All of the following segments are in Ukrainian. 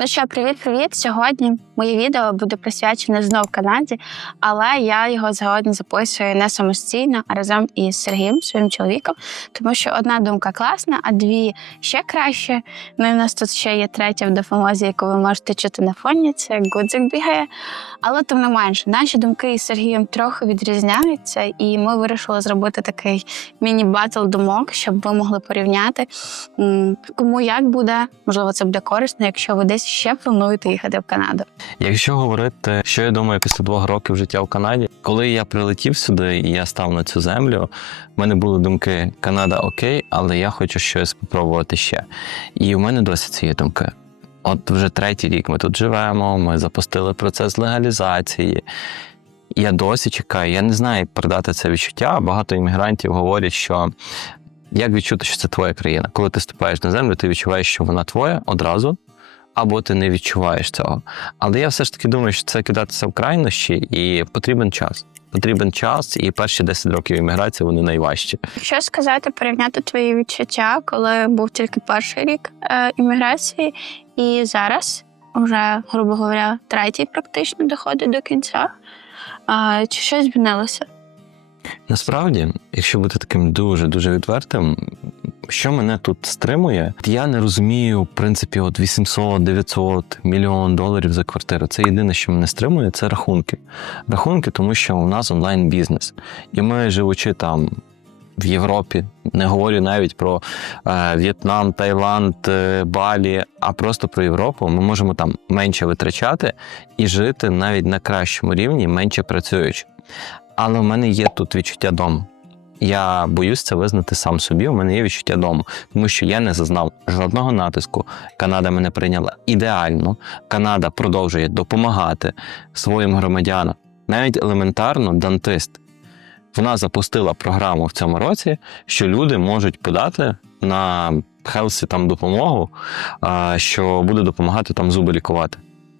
Ну що, привіт-привіт! Сьогодні моє відео буде присвячене знов Канаді, але я його сьогодні записую не самостійно, а разом із Сергієм, своїм чоловіком, тому що одна думка класна, а дві ще краще. Ну і в нас тут ще є третя в допомозі, яку ви можете чути на фоні. Це Гудзик бігає. Але тим не менше, наші думки із Сергієм трохи відрізняються, і ми вирішили зробити такий міні-батл думок, щоб ви могли порівняти. Кому як буде, можливо, це буде корисно, якщо ви десь ще плануєте їхати в Канаду. Якщо говорити, що я думаю після двох років життя в Канаді, коли я прилетів сюди і я став на цю землю, в мене були думки: Канада окей, але я хочу щось спробувати ще. І в мене досі ці є думки. От вже третій рік ми тут живемо, ми запустили процес легалізації. Я досі чекаю. Я не знаю, як передати це відчуття. Багато іммігрантів говорять, що як відчути, що це твоя країна. Коли ти ступаєш на землю, ти відчуваєш, що вона твоя одразу, або ти не відчуваєш цього. Але я все ж таки думаю, що це кидатися в крайнощі, і потрібен час. Потрібен час, і перші 10 років імміграції вони найважчі. Що сказати, порівняти твої відчуття, коли був тільки перший рік е, імміграції, і зараз, вже, грубо говоря, третій практично доходить до кінця. Е, чи щось змінилося? Насправді, якщо бути таким дуже дуже відвертим, що мене тут стримує, я не розумію, в принципі, от 800-900 мільйон доларів за квартиру. Це єдине, що мене стримує, це рахунки. Рахунки, тому що у нас онлайн бізнес, і ми живучи там. В Європі не говорю навіть про е, В'єтнам, Таїланд, е, Балі, а просто про Європу. Ми можемо там менше витрачати і жити навіть на кращому рівні, менше працюючи. Але в мене є тут відчуття дому. Я боюсь це визнати сам собі. У мене є відчуття дому, тому що я не зазнав жодного натиску. Канада мене прийняла ідеально. Канада продовжує допомагати своїм громадянам. Навіть елементарно, дантист. Вона запустила програму в цьому році, що люди можуть подати на Хелсі там допомогу, що буде допомагати там зуби лікувати.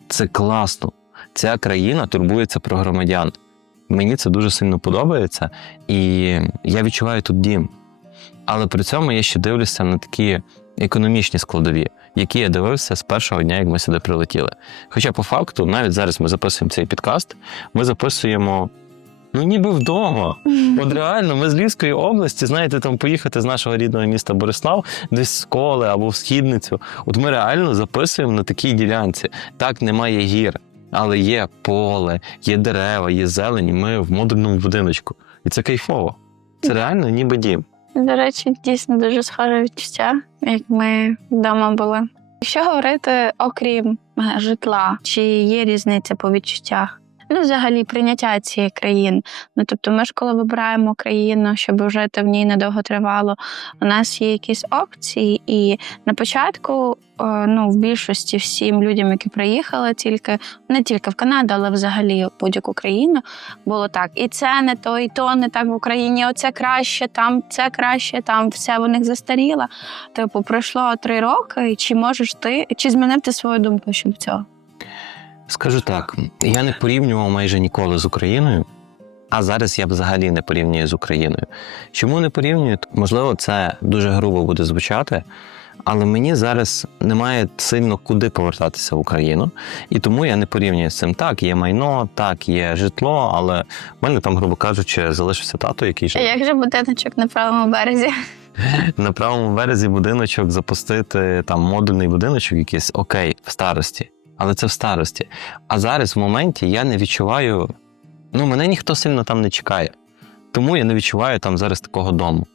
Це класно. Ця країна турбується про громадян. Мені це дуже сильно подобається, і я відчуваю тут дім. Але при цьому я ще дивлюся на такі економічні складові, які я дивився з першого дня, як ми сюди прилетіли. Хоча, по факту, навіть зараз ми записуємо цей підкаст, ми записуємо. Ну, ніби вдома. От реально, ми з Львівської області, знаєте, там поїхати з нашого рідного міста Борислав, десь з коле або в східницю. От ми реально записуємо на такій ділянці. Так, немає гір, але є поле, є дерева, є зелені. Ми в модульному будиночку. І це кайфово. Це реально ніби дім. До речі, дійсно дуже схоже відчуття, як ми вдома були. Що говорити, окрім е, житла, чи є різниця по відчуттях? Ну, взагалі, прийняття цієї країни. Ну тобто, ми ж коли вибираємо країну, щоб жити в ній недовго тривало, у нас є якісь опції, і на початку, е, ну, в більшості всім людям, які приїхали, тільки не тільки в Канаду, але взагалі будь-яку країну, було так. І це не то, і то не так в Україні. Оце краще, там це краще, там все в них застаріло. Типу, пройшло три роки, чи можеш ти, чи змінив ти свою думку щодо цього? Скажу так, я не порівнював майже ніколи з Україною, а зараз я взагалі не порівнюю з Україною. Чому не порівнюю? Можливо, це дуже грубо буде звучати, але мені зараз немає сильно куди повертатися в Україну, і тому я не порівнюю з цим. Так, є майно, так, є житло, але в мене там, грубо кажучи, залишився тато, який А живе. як же будиночок на правому березі? На правому березі будиночок запустити там модульний будиночок, якийсь окей, в старості. Але це в старості. А зараз, в моменті, я не відчуваю. Ну, мене ніхто сильно там не чекає. Тому я не відчуваю там зараз такого дому.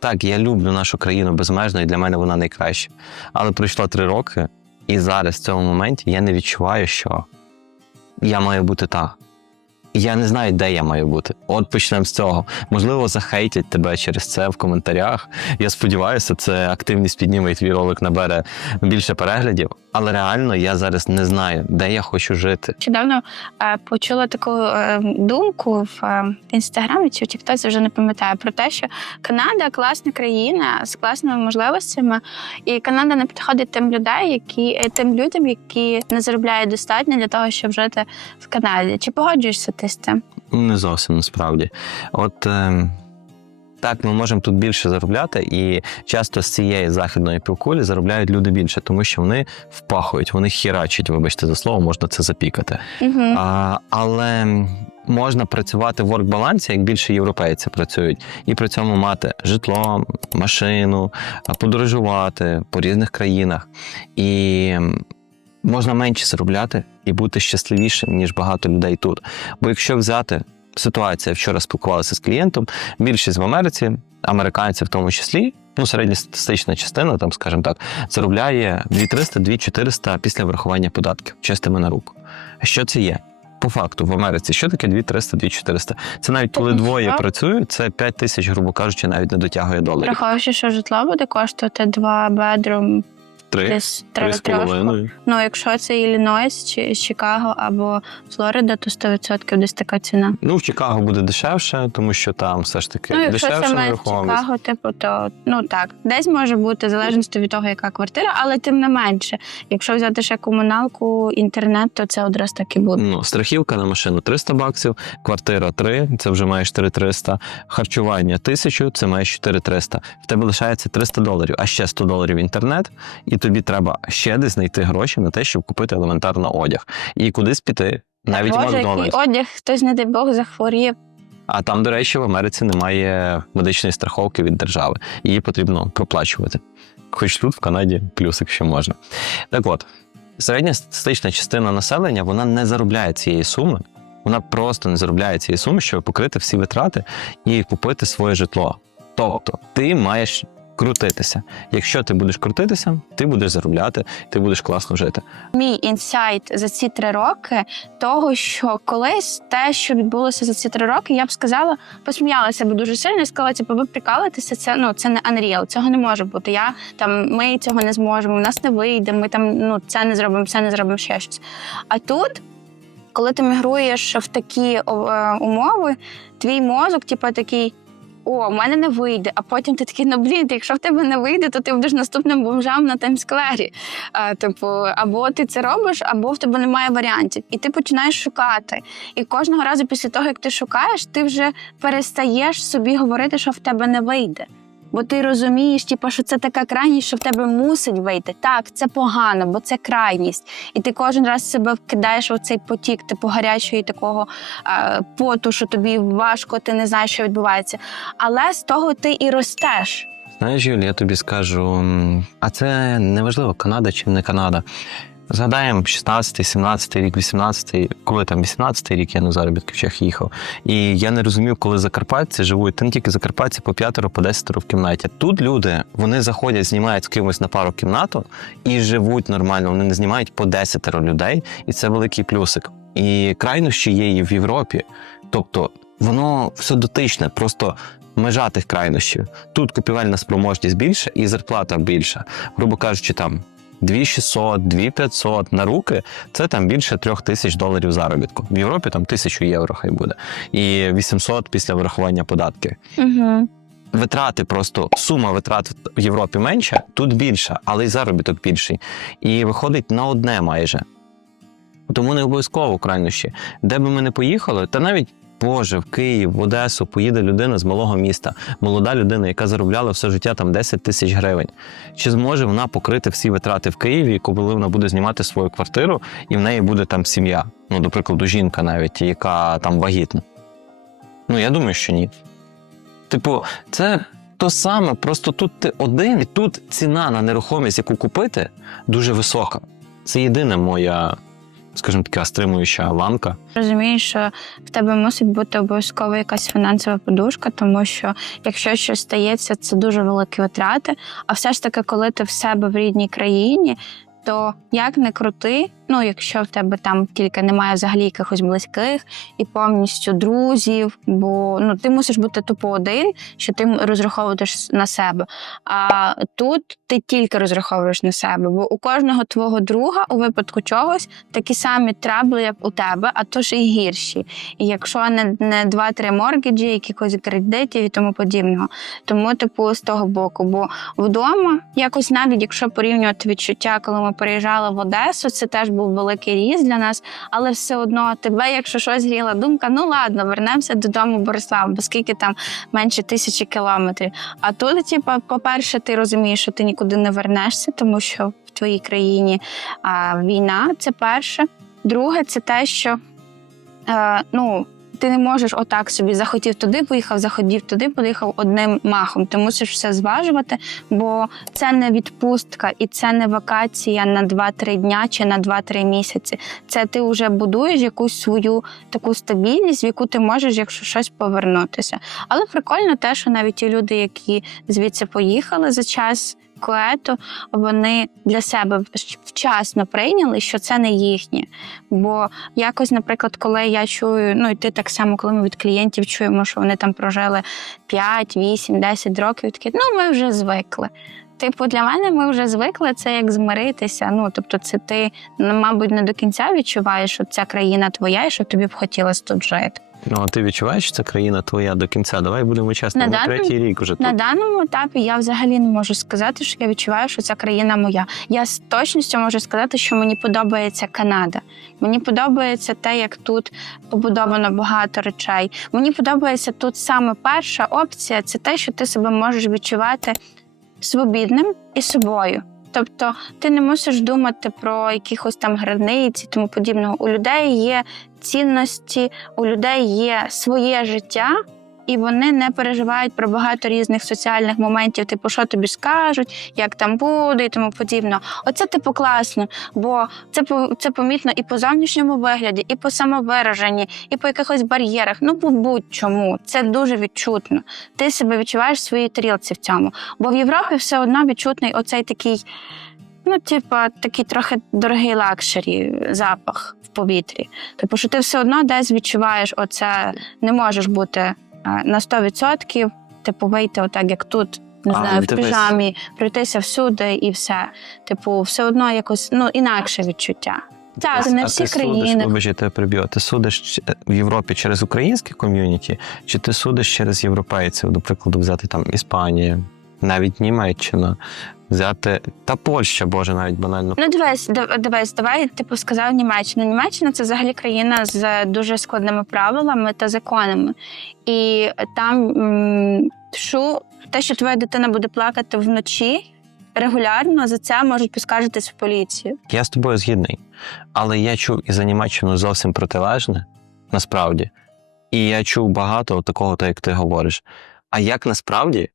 Так, я люблю нашу країну безмежно, і для мене вона найкраща. Але пройшло три роки, і зараз, в цьому моменті, я не відчуваю, що я маю бути та. Я не знаю, де я маю бути. От почнемо з цього. Можливо, захейтять тебе через це в коментарях. Я сподіваюся, це активність підніме і твій ролик набере більше переглядів. Але реально я зараз не знаю, де я хочу жити. Нещодавно е, почула таку е, думку в е, інстаграмі чи в Тіктоці, вже не пам'ятаю, про те, що Канада класна країна з класними можливостями, і Канада не підходить тим людей, які е, тим людям, які не заробляють достатньо для того, щоб жити в Канаді. Чи погоджуєшся ти з цим? Не зовсім насправді. От е, Так, ми можемо тут більше заробляти, і часто з цієї західної півкулі заробляють люди більше, тому що вони впахують, вони хірачать, вибачте за слово, можна це запікати. Угу. А, але можна працювати в ворк-балансі, як більше європейці працюють, і при цьому мати житло, машину, подорожувати по різних країнах. І можна менше заробляти і бути щасливішим, ніж багато людей тут. Бо якщо взяти ситуація, вчора спілкувалася з клієнтом, більшість в Америці, американці в тому числі. Ну, середньостатистична частина, там, скажімо так, заробляє 2300-2400 після врахування податків, чистими на руку. Що це є? По факту в Америці, що таке 2300-2400? Це навіть коли двоє працюють, це 5 тисяч, грубо кажучи, навіть не дотягує доларів. Враховуючи, що житло буде коштувати два бедрум Три, десь три три з половиною. Ну, якщо це Іллінойс чи Чикаго або Флорида, то 100% десь така ціна. Ну, в Чикаго буде дешевше, тому що там все ж таки Ну, якщо дешевше саме нерухомість. Чикаго, типу, то ну так, десь може бути в залежності від того, яка квартира, але тим не менше, якщо взяти ще комуналку, інтернет, то це одразу так і буде. Ну, страхівка на машину 300 баксів, квартира 3, це вже маєш 4300, харчування 1000, це маєш 4300. В тебе лишається 300 доларів, а ще 100 доларів інтернет, і тобі треба ще десь знайти гроші на те, щоб купити елементарно одяг. І кудись піти. Навіть Боже, який одяг, хтось, не дай Бог, захворіє. А там, до речі, в Америці немає медичної страховки від держави. Її потрібно проплачувати. Хоч тут, в Канаді, плюс, якщо можна. Так от, середня статистична частина населення вона не заробляє цієї суми. Вона просто не заробляє цієї суми, щоб покрити всі витрати і купити своє житло. Тобто, ти маєш крутитися. Якщо ти будеш крутитися, ти будеш заробляти, ти будеш класно жити. Мій інсайт за ці три роки того, що колись те, що відбулося за ці три роки, я б сказала, посміялася би дуже сильно і сказала, типу, ви прикалуєтеся, це ну це не Unreal, цього не може бути. Я там ми цього не зможемо, у нас не вийде, ми там ну це не зробимо, це не зробимо ще щось. А тут. Коли ти мігруєш в такі е, умови, твій мозок, типу, такий. О, в мене не вийде. А потім ти такий, ну блін, якщо в тебе не вийде, то ти будеш наступним бомжам на таймсквері. А, типу, або ти це робиш, або в тебе немає варіантів. І ти починаєш шукати. І кожного разу після того, як ти шукаєш, ти вже перестаєш собі говорити, що в тебе не вийде. Бо ти розумієш, типу, що це така крайність, що в тебе мусить вийти. Так, це погано, бо це крайність. І ти кожен раз себе вкидаєш в цей потік, типу гарячої такого е, поту, що тобі важко, ти не знаєш, що відбувається. Але з того ти і ростеш. Знаєш, Юлі, я тобі скажу, а це неважливо, Канада чи не Канада. Згадаємо 16-й, 17-й рік, 18-й, коли там 18-й рік я на заробітки в Чех їхав. І я не розумів, коли закарпатці живуть, та не тільки закарпатці по п'ятеро, по десятеро в кімнаті. Тут люди вони заходять, знімають з кимось на пару кімнату і живуть нормально. Вони не знімають по десятеро людей, і це великий плюсик. І крайнощі є і в Європі. Тобто воно все дотичне, просто межа тих крайнощів. Тут купівельна спроможність більша і зарплата більша. Грубо кажучи, там 2600, 2500 на руки це там більше трьох тисяч доларів заробітку. В Європі там тисячу євро хай буде. І 800 після врахування податків. Угу. Витрати просто сума витрат в Європі менша, тут більша, але й заробіток більший. І виходить на одне майже. Тому не обов'язково крайнощі. Де би ми не поїхали, та навіть Боже, в Київ, в Одесу поїде людина з малого міста, молода людина, яка заробляла все життя там 10 тисяч гривень. Чи зможе вона покрити всі витрати в Києві, коли вона буде знімати свою квартиру, і в неї буде там сім'я? Ну, до прикладу, жінка навіть, яка там вагітна. Ну, я думаю, що ні. Типу, це то саме, просто тут ти один, і тут ціна на нерухомість, яку купити, дуже висока. Це єдина моя, скажімо така, стримуюча ланка. Розумієш, що в тебе мусить бути обов'язково якась фінансова подушка, тому що якщо щось стається, це дуже великі витрати. А все ж таки, коли ти в себе в рідній країні, то як не крути, ну якщо в тебе там тільки немає взагалі якихось близьких і повністю друзів, бо ну ти мусиш бути тупо один, що ти розраховуєш на себе. А тут ти тільки розраховуєш на себе, бо у кожного твого друга у випадку чогось такі самі трабли, як у тебе, а то ж і гірші. І якщо не, не два-три моргіджі, якихось кредитів і тому подібного. Тому, типу, з того боку, бо вдома якось навіть якщо порівнювати відчуття, коли ми переїжджали в Одесу, це теж був великий ріст для нас, але все одно тебе, якщо щось гріла думка, ну ладно, вернемося додому Борислав, бо скільки там менше тисячі кілометрів. А тут, типа, по-перше, ти розумієш, що ти нікуди не вернешся, тому що в твоїй країні а, війна це перше. Друге, це те, що е, ну. Ти не можеш отак собі захотів туди, поїхав, захотів туди, поїхав одним махом. Ти мусиш все зважувати, бо це не відпустка і це не вакація на 2-3 дня чи на 2-3 місяці. Це ти вже будуєш якусь свою таку стабільність, в яку ти можеш, якщо щось повернутися. Але прикольно те, що навіть ті люди, які звідси поїхали за час коету, вони для себе вчасно прийняли, що це не їхнє. Бо якось, наприклад, коли я чую, ну і ти так само, коли ми від клієнтів чуємо, що вони там прожили 5, 8, 10 років, такі, ну ми вже звикли. Типу, для мене ми вже звикли це як змиритися. Ну тобто, це ти, мабуть, не до кінця відчуваєш, що ця країна твоя, і що тобі б хотілося тут жити. Ну, а ти відчуваєш, що це країна твоя до кінця? Давай будемо чесно, На даному- третій рік уже На тут. даному етапі я взагалі не можу сказати, що я відчуваю, що ця країна моя. Я з точністю можу сказати, що мені подобається Канада. Мені подобається те, як тут побудовано багато речей. Мені подобається тут саме перша опція це те, що ти себе можеш відчувати свобідним і собою. Тобто ти не мусиш думати про якихось там границі, тому подібного. У людей є цінності, у людей є своє життя, і вони не переживають про багато різних соціальних моментів, типу, що тобі скажуть, як там буде, і тому подібно. Оце типу класно, бо це це помітно і по зовнішньому вигляді, і по самовираженні, і по якихось бар'єрах. Ну, по будь-чому. Це дуже відчутно. Ти себе відчуваєш в своїй тарілці в цьому. Бо в Європі все одно відчутний оцей такий. Ну, типа, такий трохи дорогий лакшері запах в повітрі. Типу, що ти все одно десь відчуваєш оце, не можеш бути на 100%, типу, вийти отак, як тут, не А, знаю, в дивись. піжамі, пройтися всюди і все. Типу, все одно якось ну, інакше відчуття. Так, А не всі ти країни. Вибач, я тебе приб'ю. Ти судиш в Європі через українське ком'юніті, чи ти судиш через європейців, до прикладу, взяти там Іспанія, навіть Німеччина, взяти та Польща, боже, навіть банально. Ну, дивись, дивись, давай типу сказав Німеччина. Німеччина це взагалі країна з дуже складними правилами та законами. І там що те, що твоя дитина буде плакати вночі регулярно, за це можуть поскаржитись в поліцію. Я з тобою згідний. Але я чув і за Німеччину зовсім протилежне, насправді. І я чув багато такого, так як ти говориш. А як насправді,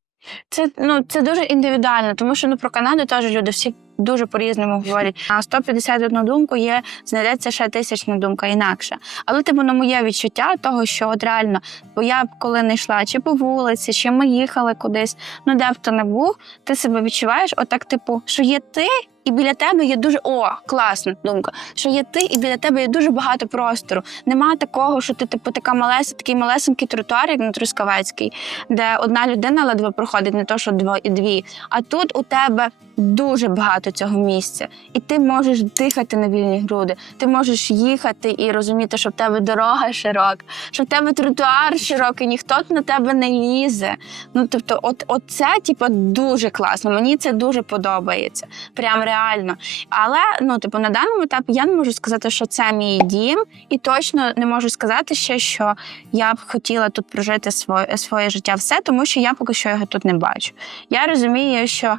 Це ну це дуже індивідуально, тому що ну про Канаду теж люди всі дуже по-різному говорять. На 151 думку є знайдеться ще тисячна думка інакша. Але типу на моє відчуття того, що от реально, бо я б коли не йшла чи по вулиці, чи ми їхали кудись, ну де б то не був, ти себе відчуваєш, отак, типу, що є ти. І біля тебе є дуже о, класна думка. Що є ти, і біля тебе є дуже багато простору. Нема такого, що ти типу така малеса, такий малесенький тротуар, як на Трускавецький, де одна людина ледве проходить, не то, що дво і дві. А тут у тебе дуже багато цього місця, і ти можеш дихати на вільні груди. Ти можеш їхати і розуміти, що в тебе дорога широка, що в тебе тротуар широкий, ніхто на тебе не лізе. Ну тобто, от, от це типу, дуже класно. Мені це дуже подобається. Прям реально. Але ну, типу, на даному етапі я не можу сказати, що це мій дім, і точно не можу сказати ще, що я б хотіла тут прожити своє, своє життя все, тому що я поки що його тут не бачу. Я розумію, що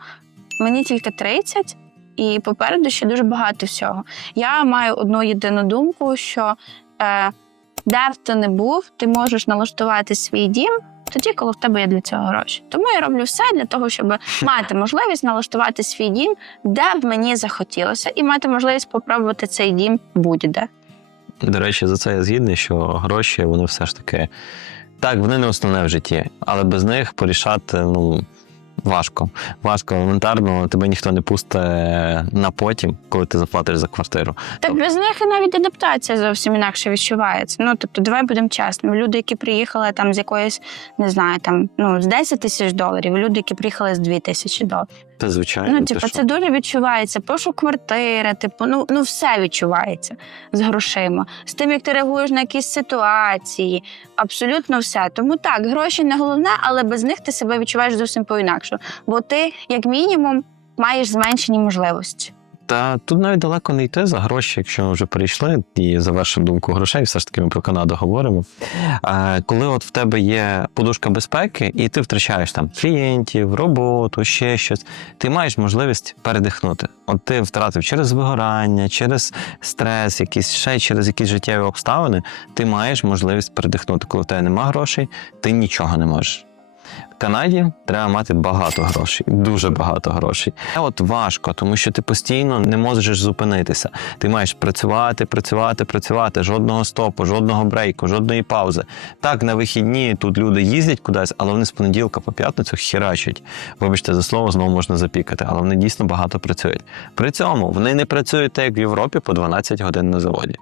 мені тільки 30, і попереду ще дуже багато всього. Я маю одну єдину думку, що е, де б ти не був, ти можеш налаштувати свій дім. Тоді, коли в тебе є для цього гроші. Тому я роблю все для того, щоб мати можливість налаштувати свій дім, де б мені захотілося, і мати можливість попробувати цей дім будь-де. До речі, за це я згідний, що гроші вони все ж таки. Так, вони не основне в житті, але без них порішати ну, важко. Важко елементарно, тебе ніхто не пусте на потім, коли ти заплатиш за квартиру. Так без них і навіть адаптація зовсім інакше відчувається. Ну тобто, давай будемо чесними. Люди, які приїхали там з якоїсь, не знаю, там ну з 10 тисяч доларів, люди, які приїхали з 2 тисячі доларів. Та звичайно. Ну, ти типу, що? це дуже відчувається. Пошук квартири, типу, ну, ну все відчувається з грошима, з тим, як ти реагуєш на якісь ситуації, абсолютно все. Тому так, гроші не головне, але без них ти себе відчуваєш зовсім по-інакше. Бо ти, як мінімум, маєш зменшені можливості. Та тут навіть далеко не йти за гроші, якщо ми вже перейшли і завершимо думку грошей, все ж таки ми про Канаду говоримо. Е, коли от в тебе є подушка безпеки, і ти втрачаєш там клієнтів, роботу, ще щось, ти маєш можливість передихнути. От ти втратив через вигорання, через стрес, якісь ще через якісь життєві обставини, ти маєш можливість передихнути. Коли в тебе нема грошей, ти нічого не можеш. В Канаді треба мати багато грошей, дуже багато грошей. Це от важко, тому що ти постійно не можеш зупинитися. Ти маєш працювати, працювати, працювати. Жодного стопу, жодного брейку, жодної паузи. Так, на вихідні тут люди їздять кудись, але вони з понеділка по п'ятницю херачать. Вибачте за слово, знову можна запікати, але вони дійсно багато працюють. При цьому вони не працюють так, як в Європі по 12 годин на заводі.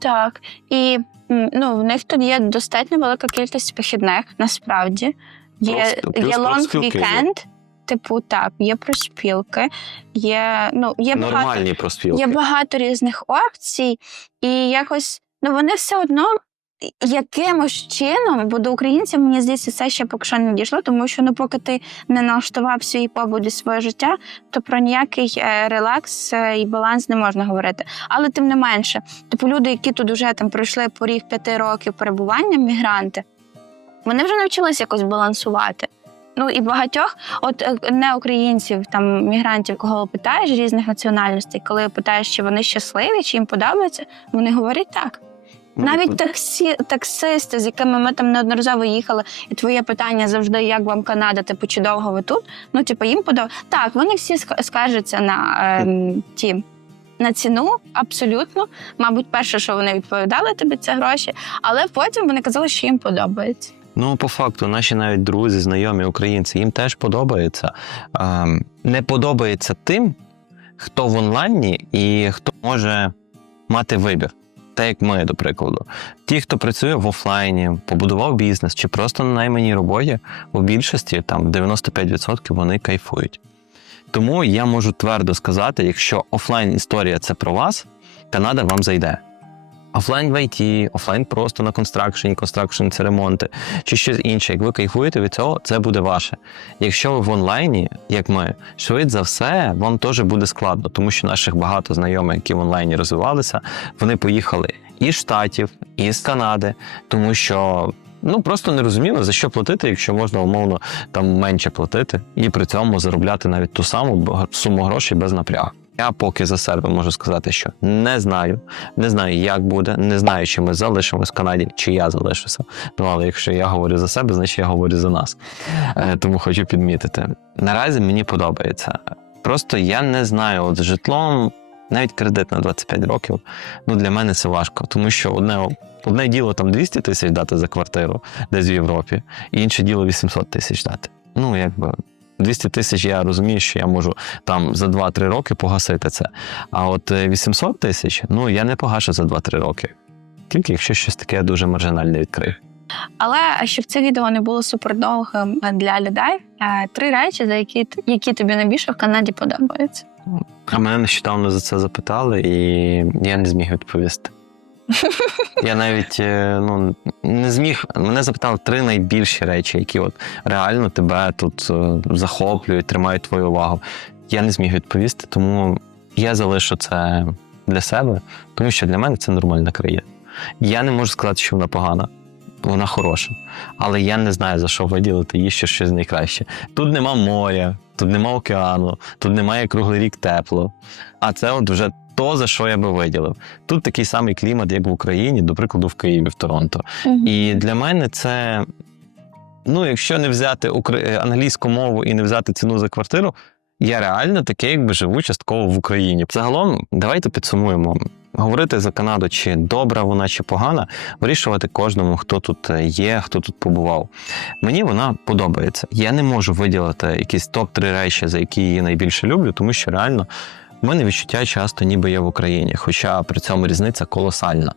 Так. І ну, в них тут є достатньо велика кількість вихідних, насправді. Є, є лонг вікенд, типу, так, є проспілки, є, ну, є багато, Нормальні проспілки. є багато різних опцій, і якось ну, вони все одно. Якимось чином, бо до українців мені здається, це ще поки що не дійшло, тому що ну, поки ти не налаштував свій побут і своє життя, то про ніякий е, релакс е, і баланс не можна говорити. Але тим не менше, типу люди, які тут вже там пройшли поріг п'яти років перебування, мігранти, вони вже навчилися якось балансувати. Ну і багатьох, от е, не українців, там мігрантів, кого питаєш різних національностей, коли питаєш, чи вони щасливі, чи їм подобається, вони говорять так. Навіть таксі, таксисти, з якими ми там неодноразово їхали, і твоє питання завжди, як вам Канада, типу, чи довго ви тут? Ну, типу, їм подобається. Так, вони всі скаржаться на е, ті. На ціну абсолютно. Мабуть, перше, що вони відповідали тобі, це гроші, але потім вони казали, що їм подобається. Ну, по факту, наші навіть друзі, знайомі українці, їм теж подобається. Не подобається тим, хто в онлайні і хто може мати вибір. Так як ми, до прикладу. Ті, хто працює в офлайні, побудував бізнес чи просто на найманій роботі, у більшості там 95% вони кайфують. Тому я можу твердо сказати, якщо офлайн історія це про вас, Канада вам зайде. Офлайн в IT, офлайн просто на констракшені, констракшн це ремонти, чи щось інше. Як ви кайфуєте від цього, це буде ваше. Якщо ви в онлайні, як ми, швидше за все, вам теж буде складно, тому що наших багато знайомих, які в онлайні розвивалися, вони поїхали із Штатів, і з Канади, тому що. Ну просто не розуміли, за що платити, якщо можна умовно там менше платити, і при цьому заробляти навіть ту саму суму грошей без напрягу. Я поки за себе можу сказати, що не знаю, не знаю, як буде, не знаю, чи ми залишимось в Канаді, чи я залишуся. Ну але якщо я говорю за себе, значить я говорю за нас. Е, тому хочу підмітити. Наразі мені подобається. Просто я не знаю, от з житлом, навіть кредит на 25 років, ну для мене це важко, тому що одне, одне діло там 200 тисяч дати за квартиру десь в Європі, і інше діло 800 тисяч дати. Ну, якби 200 тисяч я розумію, що я можу там за 2-3 роки погасити це. А от е, 800 тисяч, ну я не погашу за 2-3 роки. Тільки якщо щось таке дуже маржинальне відкрию. Але щоб це відео не було супердовгим для людей, е, три речі, за які, які тобі найбільше в Канаді подобаються. А мене нещодавно за це запитали, і я не зміг відповісти. Я навіть е, ну, не зміг. Мене запитали три найбільші речі, які от реально тебе тут е, захоплюють, тримають твою увагу. Я не зміг відповісти, тому я залишу це для себе, тому що для мене це нормальна країна. Я не можу сказати, що вона погана. Вона хороша, але я не знаю за що виділити їй ще щось найкраще. Тут нема моря, тут нема океану, тут немає круглий рік тепло. А це от вже то, за що я би виділив. Тут такий самий клімат, як в Україні, до прикладу, в Києві, в Торонто. І для мене це, ну, якщо не взяти е, англійську мову і не взяти ціну за квартиру, я реально таке, якби живу частково в Україні. Загалом, давайте підсумуємо. Говорити за Канаду, чи добра вона, чи погана, вирішувати кожному, хто тут е, є, хто тут побував. Мені вона подобається. Я не можу виділити якісь топ-3 речі, за які її найбільше люблю, тому що реально в мене відчуття часто ніби є в Україні, хоча при цьому різниця колосальна.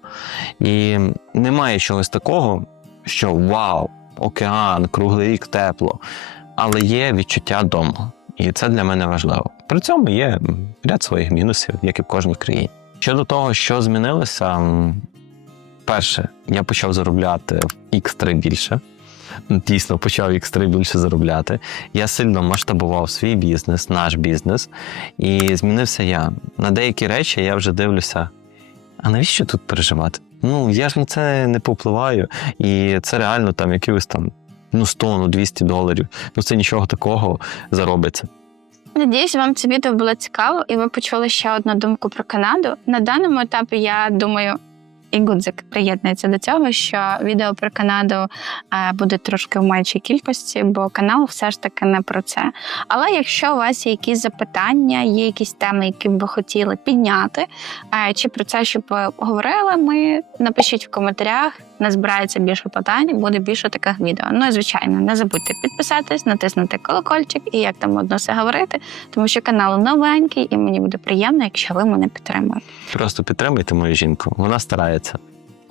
І немає чогось такого, що вау, океан, круглий рік тепло, але є відчуття дому. І це для мене важливо. При цьому є ряд своїх мінусів, як і в кожній країні. Щодо того, що змінилося, перше, я почав заробляти в X3 більше. Дійсно почав X3 більше заробляти. Я сильно масштабував свій бізнес, наш бізнес, і змінився я. На деякі речі я вже дивлюся. А навіщо тут переживати? Ну, я ж на це не попливаю, і це реально там якихось там ну 100, ну 200 доларів. Ну це нічого такого заробиться. Надіюсь, вам це відео було цікаво, і ви почули ще одну думку про Канаду. На даному етапі я думаю. І Гудзик приєднується до цього, що відео про Канаду е, буде трошки в меншій кількості, бо канал все ж таки не про це. Але якщо у вас є якісь запитання, є якісь теми, які б ви хотіли підняти, е, чи про це, щоб говорили, ми напишіть в коментарях. Назбирається більше питань, буде більше таких відео. Ну і звичайно, не забудьте підписатись, натиснути колокольчик і як там одно все говорити, тому що канал новенький, і мені буде приємно, якщо ви мене підтримуєте. Просто підтримуйте мою жінку. Вона старається.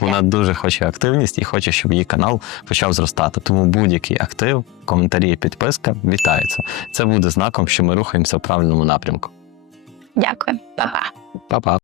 Вона дуже хоче активність і хоче, щоб її канал почав зростати. Тому будь-який актив, коментарі і підписка вітається. Це буде знаком, що ми рухаємося в правильному напрямку. Дякую, Па-па. Па-па.